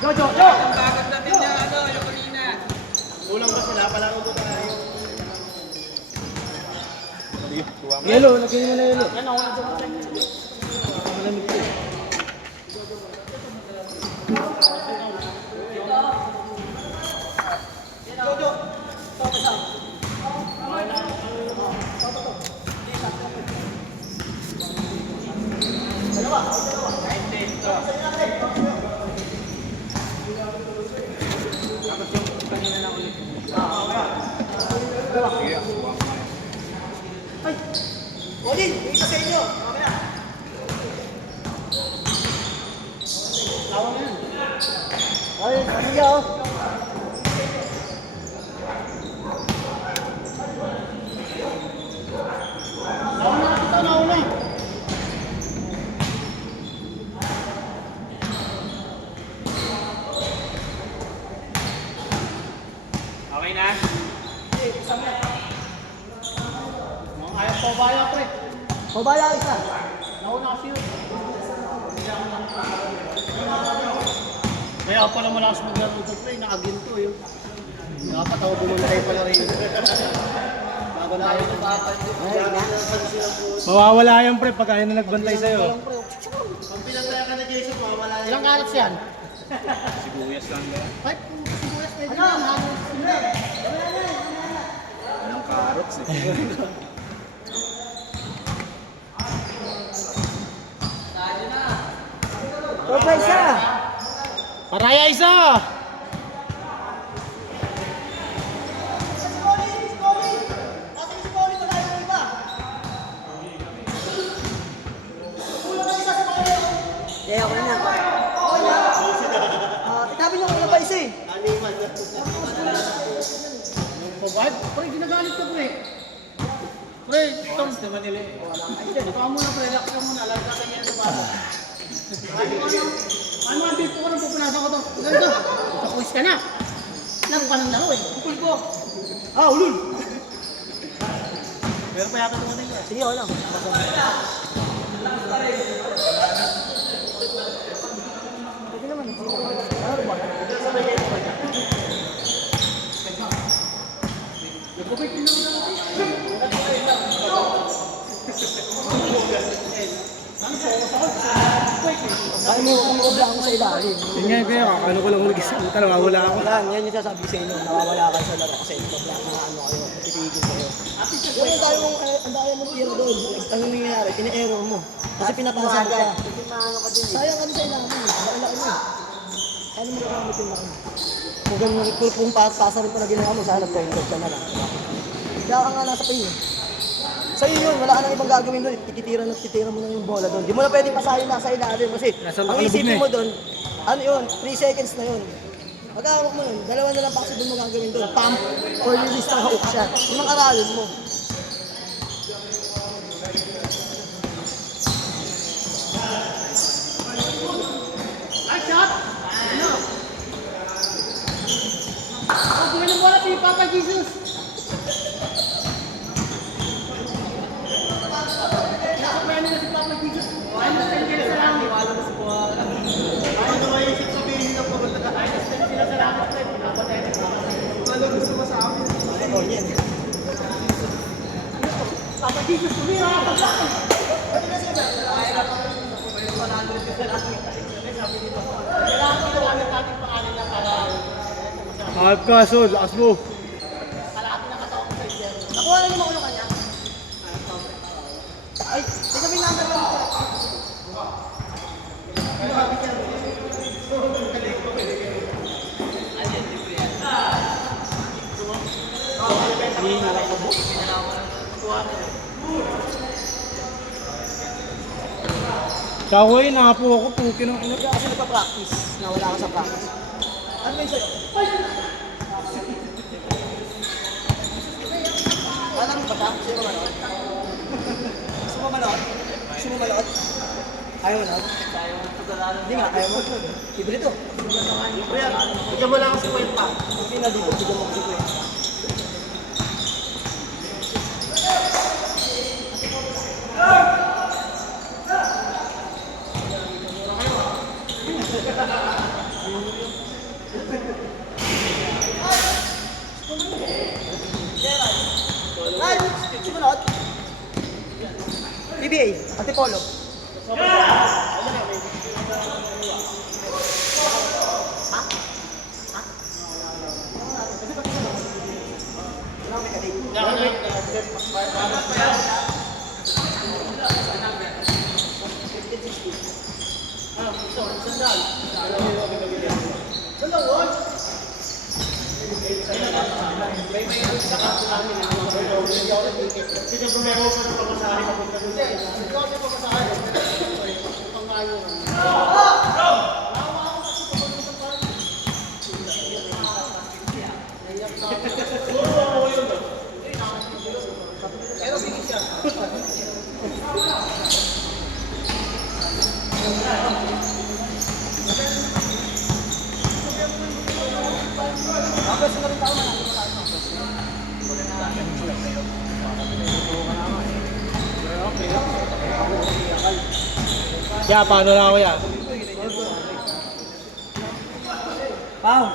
Jojo! Ang bakit natin niya, yung kanina. Kulang ba sila? Palaro ko tayo. Yelo, lagyan mo na yelo. Yan ako na dyan. Malamig ko. Jojo! Ay! Odin! Isa sa inyo! Mamaya! Lawang yan. Ay, sige oh! Nauna! Okay na? Eh, isang yan. Ayaw pabaya, pre. Pabaya isa. Nauna kasi yun. Kaya pala malakas maglaro ito, pre. Nakaginto yun. Nakapatawa bumuntay pala rin. Mawawala yan pre pag ayaw na nagbantay sa'yo. Pag pinantaya ka na Jason, mawawala yan. Ilang karats yan? Sibuyas lang yan. Ay, sibuyas pwede yan. Anong carrots eh. Papa isa! Paraya isa! Kaya ako na. Itabi niyo ko na ba isa eh? Pabay? Pre, ginagalit ka pre. Pre, Tom. Naman nila eh. Ikaw muna pre, relax ka muna. Lagay ka niya sa baba. Ano ang dito ko nang pupunasan ko to? Ganito. Kapulis ka na. Laro ka ng laro eh. Pukul ko. Ulul. Meron pa yata naman nila. Sige, wala. Pwede naman. Laro ba? Nagpapit din naman natin. Kaya mo kung maubla ako sa ilalim. Yun nga kaya ano ko lang ulit isa. Nawawala ako. Yan yung sasabi sa inyo, nawawala kayo sa laro kasi ipabla na ano kayo, titigil kayo. Yung ang dami mong tira doon, ang nangyayari, pina-error mo. Kasi pinapasa mo ka. Sayang ka sa ilalim, laki-laki mo. Ano mo kakamit yung laki mo? Kung pasa rin pa na ginawa mo, sana point ka na lang. Kaya ka nga nasa payo. Sa'yo yun, wala ka nang ibang gagawin doon. Titira mo na yung bola doon. Di mo na pwedeng pasahin nasa ilalim kasi ang isipin mo doon, ano yun, 3 seconds na yun. Pag-awak mo yun, dalawa na lang possible mo gagawin doon. Pump or release ng hook shot. Yung mga aralin mo. Right shot! Ano? Pag gawin ng bola si Papa Jesus. Nakapayano na si Papa Jesus. Minus 10 sila sa langit. Wala na si Buwan. Ano na maisip sabihin ng pabala? Minus 10 sila sa langit. Pinapatay na si Papa. Ano gusto mo sa amin? Ano yan? Papa Jesus, tumira ka sa akin. Ano na siya? May panalo siya sa langit. Sabi dito. Kailangan ko na langit natin pangalan na para. Half ka, so lakas mo. Kalahati na katawa ko sa iyo. Nakuha na naman ko yung kanya. Ay, tingnan mo yung number 1. Kaway, nakapo ako, pukin ng ina. Kaya kasi nagpa-practice. Nawala ka sa practice. Ano ba yung sa'yo? Alam mo ba siya? Gusto mo manood? Gusto mo manood? Gusto mo manood? Ayaw mo manood? Hindi nga, ayaw mo. Libre to. Kuya, bigyan mo lang ako si Kwenta. Hindi na dito, bigyan mo ako si Kwenta. Ay, sumunod. PBA, Antipolo. Kaya paano na ako yan? Pao.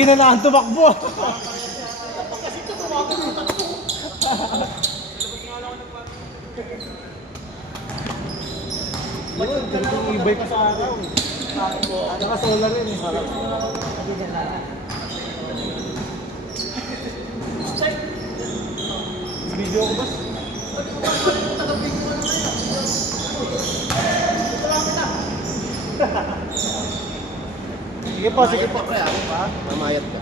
Ginanaan tumakbo. Ibay ka sa akin. Naka-solar rin eh. Video ko ba? Sige po, sige po. Mamayat ka.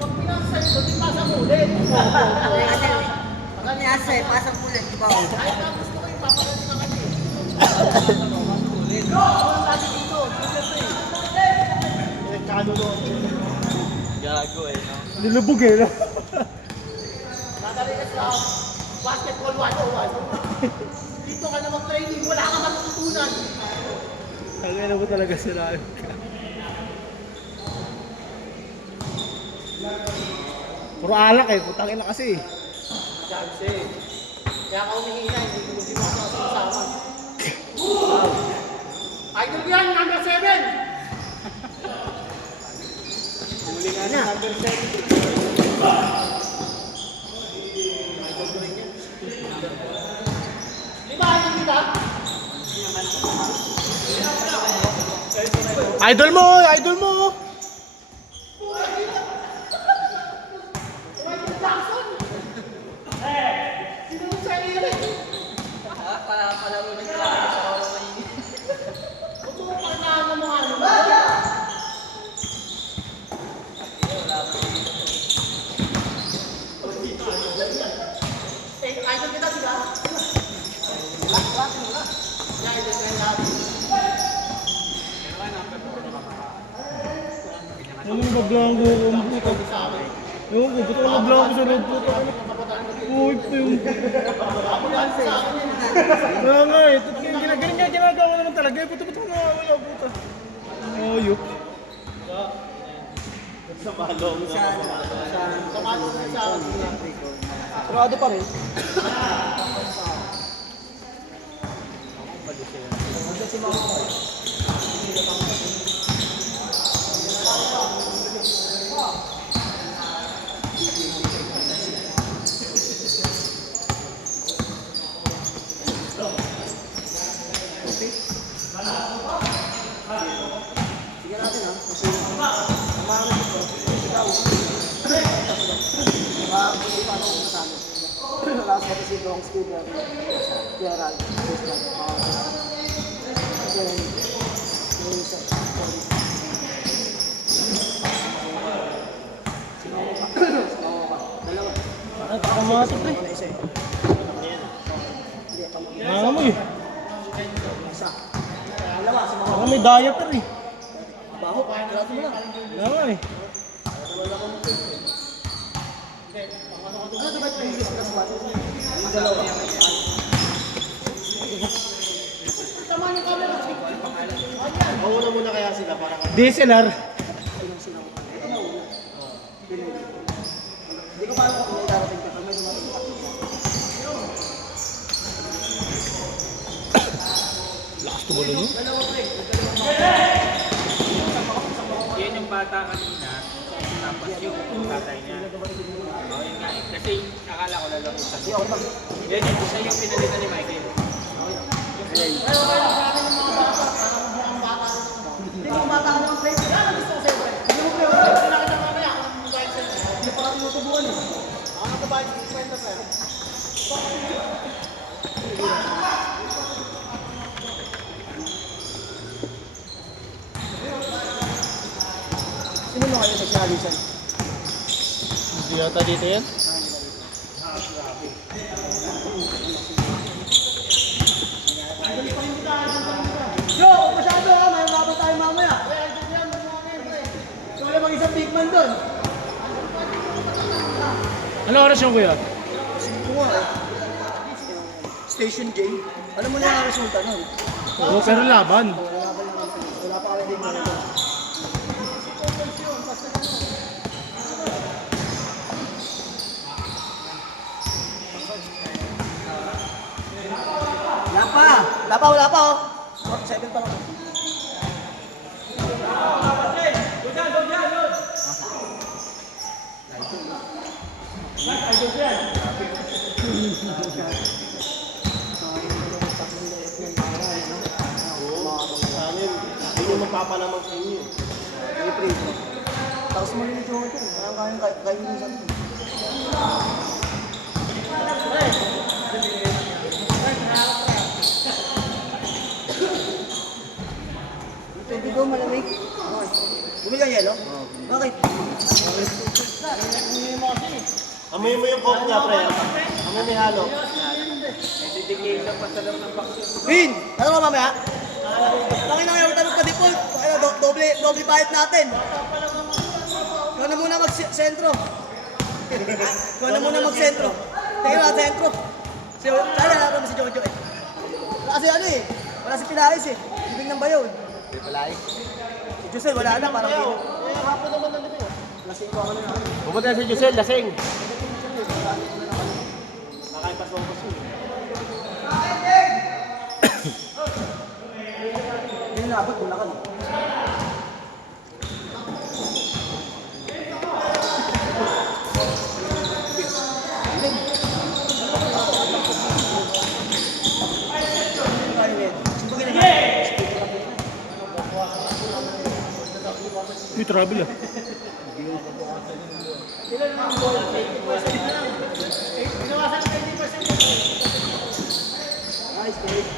Pag pinasay ko, di pasa mo ulit. Pag pinasay, pasang ulit. Di ba? Ay, gusto ko yung papagaling na kanya. Ulit. Wala lagi dito. Gago eh, no? Nilubog eh, no? Nadali ka sa basketball 101. Dito ka na mag-training, wala ka matututunan. Ang ina mo talaga sila. Puro alak eh, putang ina kasi. Chance eh. Kaya ka humihina, hindi mo makakasama. Idol yan, number 7! Huli nga na. Number 7. Di ba idol kita? Idol mo! Idol mo! Ano yung maglanggo ko ang puto? Yung ko, puto ko maglanggo sa loob puto. Uy, pa yung... Kaya nga eh, ganyan nga ginagawa naman talaga eh. Puto ko nga wala puto. Ayok. Sa balong. Sarado pa rin. Sige natin ha. Kasi umahanap ito. Ikaw. Hindi pa ako kasama. Last na kasi Dong Steve. Gerald. Then, Sinawa ka. Dalawa. Ay, pakamato pre. Nga mo eh. Dalawa, si Mama. Baka may diaper eh. Baho, kaya nalato mo lang. Nga nga eh. dalawa. Mauna muna kaya sila para DSLR. Hindi ko paano kung may darating ka. Pag may dumating ka. Lakas tumalo nyo. Yan yung bata kanina. Tapos yung tatay niya. Oh, yun nga eh. Kasi akala ko lalaro sa Hindi ako naman. yan yung isa yung pinalitan ni Michael. Hindi ko bata ko ng plate. Yan ang gusto ko sa'yo. Hindi mo plate. Pinakita mamaya. Hindi pa ka tinutubuan eh. Ako na ba yung kwenta sa'yo? Sino mo kayo nagsalisan? Hindi yata dito yan. Yo, masyado ha, may mababa tayo mamaya. So wala mag-isang big man doon. Ano oras yung kuya? Sino nga eh. Station J. Alam mo na yung resulta nun. Oo, pero laban. Wala pa kami din mo. Wala pa oh. 7 pa lang. sa amin. Hindi nyo magpapalamang sa inyo. Tapos mo rin ito ito. Kaya kayo minsan. Pwede ko malamig. Bumili ka yelo? Bakit? Amoy mo yung coke niya, pre. Amoy may halo. Dedication pa sa lang ng bakso. Win! Ano ka mamaya? Bakit na ngayon tanong ka default? Ano, doble bayad natin. Ikaw na muna mag-sentro. Ikaw na muna mag-sentro. Tingin mo, sentro. Sana natin si Jojo eh. Kasi ano eh, wala si Pinayos eh. Ibig ng bayo eh. Si Josel wala na, parang dito. Hapon naman na nito. Lasing ko ako na. Pupunta si Josel, lasing. Nakaipas-wangpas yun. Hindi na abot, wala ka no. Uy, travel ah. Nice, Dave.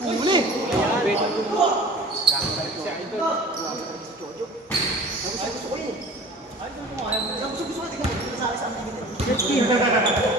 Huli! Gusto ko yun. Gusto ko tingnan mo. Sa akin.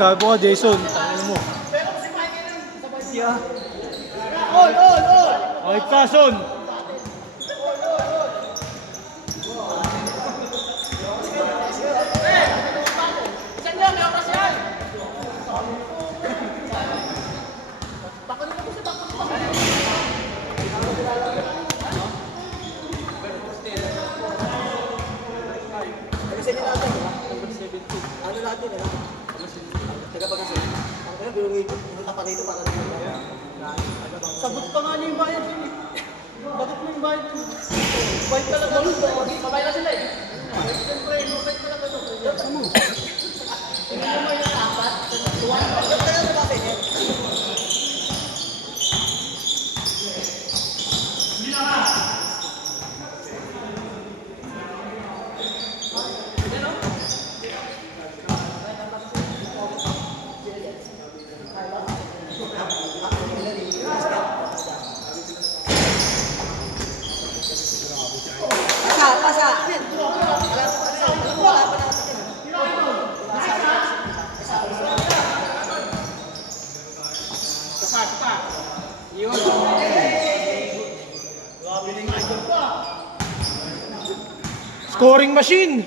gago ka, Jason. Ano mo? Kahit kason. Kasi nila natin, di ba? Ano natin, di ba? Tagapag-asal. Ang kaya, bilungin ko. Pumunta pa rito para naman. Sagot pa nga niya yung bayad yun eh. Bakit mo yung bayad yun? Bayad talaga. Mabay na sila eh. Siyempre, mabay talaga ito. Hindi mo may natapat. Ba't kaya sa bakit eh? Pasa! Wala pa natin. Sapa. Yun. Scoring machine.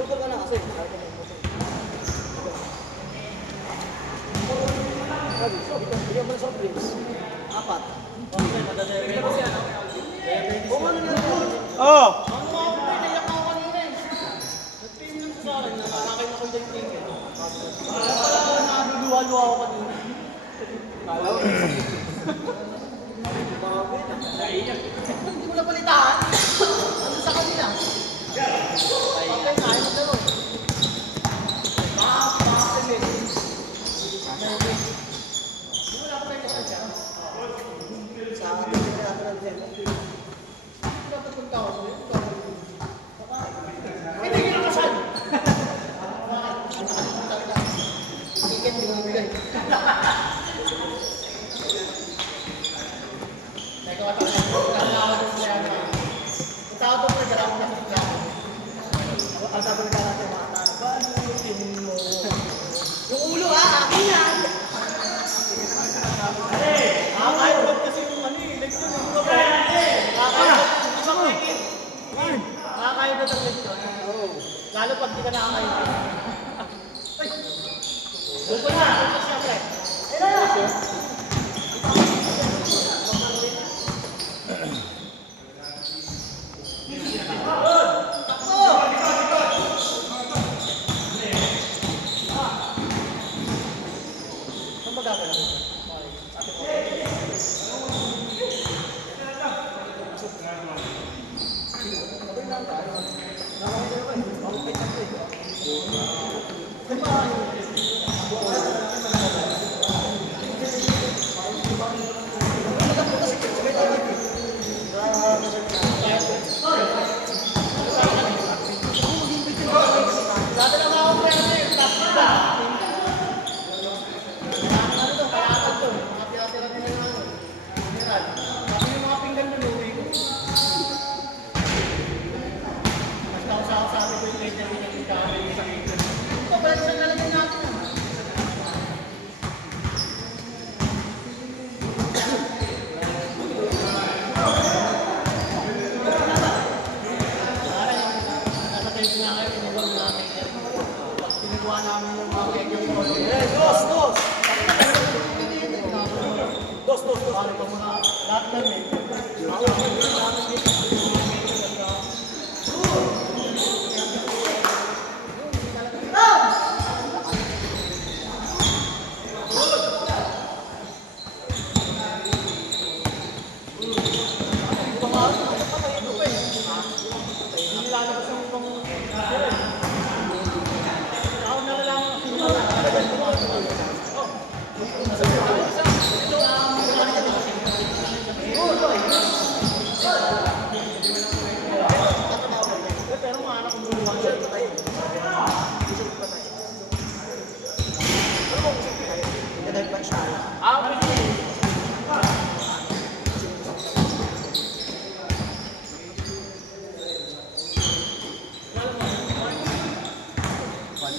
Bukod ka na kasi. Bigyan mo na soft drinks. 4. Oh. Naduduwa-luwa ako kanina. Hindi mo na palitaan. Ano sa kanila? Patay na, ayaw na ron. Wala pa rin kasi siya. Sa akin, hindi na natin natin. Dapat kung tao sa'yo. Hindi ka nakasal. Ticket, hindi mo bigay. Ang sabi ng natin mga tao, balutin mo. Yung ulo ha, akin yan. Nakakaibot kasi yung ano eh. Like yun, yung mga nakakaibot ang like yun. Lalo pag di ka nakakaibot. Doon na, siyempre. Saan ba gagawin?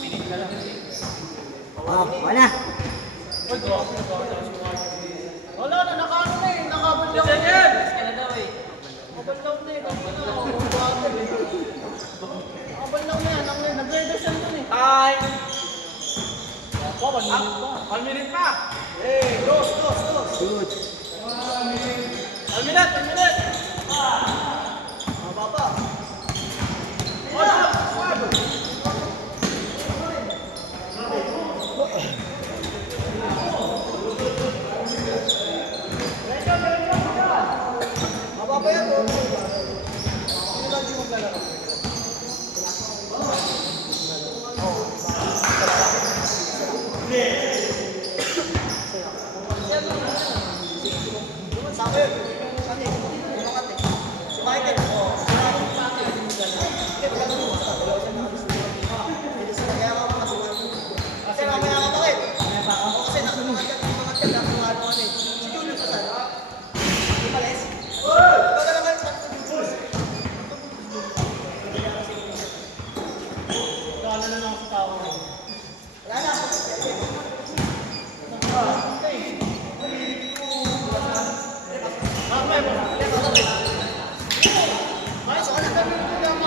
minute ka lang. Oh, wala. Wala na, nakaano na eh. Nakabal lang. Nakabal lang na eh. Nakabal lang na yan. Nag-reduction dun eh. Time! 1 minute pa. Eh, dos. Good. 1 minute.